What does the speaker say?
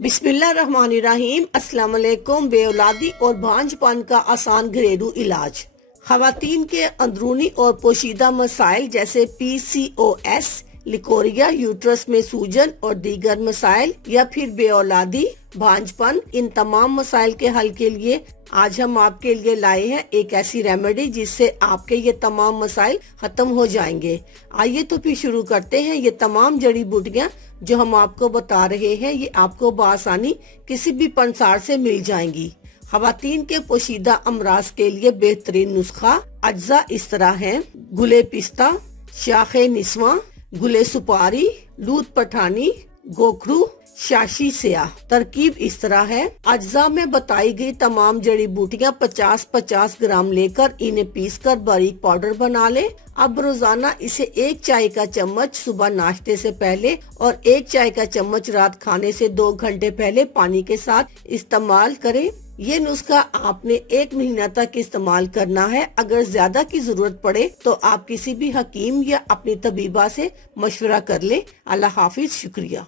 बिस्मिल्लाहिर्रहमानिर्रहीम। अस्सलाम वालेकुम। बेऔलादी और भांजपन का आसान घरेलू इलाज। खवातीन के अंदरूनी और पोशीदा मसाइल जैसे PCOS, लिकोरिया, यूट्रस में सूजन और दीगर मसाइल या फिर बेऔलादी, भांजपन, इन तमाम मसाइल के हल के लिए आज हम आपके लिए लाए हैं एक ऐसी रेमेडी जिससे आपके ये तमाम मसाइल खत्म हो जाएंगे। आइए तो फिर शुरू करते हैं। ये तमाम जड़ी बूटियाँ जो हम आपको बता रहे हैं ये आपको बआसानी किसी भी पंसार से मिल जाएंगी। खवातीन के पोशीदा अमराज के लिए बेहतरीन नुस्खा। अज्जा इस तरह हैं: गुले पिस्ता, शाखे निस्वा, गुले सुपारी, दूध पठानी, गोखरू, शाशी स्याह। तरकीब इस तरह है। अज्जा में बताई गई तमाम जड़ी बूटियाँ 50-50 ग्राम लेकर इन्हें पीसकर बारीक पाउडर बना ले। अब रोजाना इसे 1 चाय का चम्मच सुबह नाश्ते से पहले और 1 चाय का चम्मच रात खाने से 2 घंटे पहले पानी के साथ इस्तेमाल करें। ये नुस्खा आपने 1 महीना तक इस्तेमाल करना है। अगर ज्यादा की जरूरत पड़े तो आप किसी भी हकीम या अपनी तबीबा से मशवरा कर ले। अल्लाह हाफिज। शुक्रिया।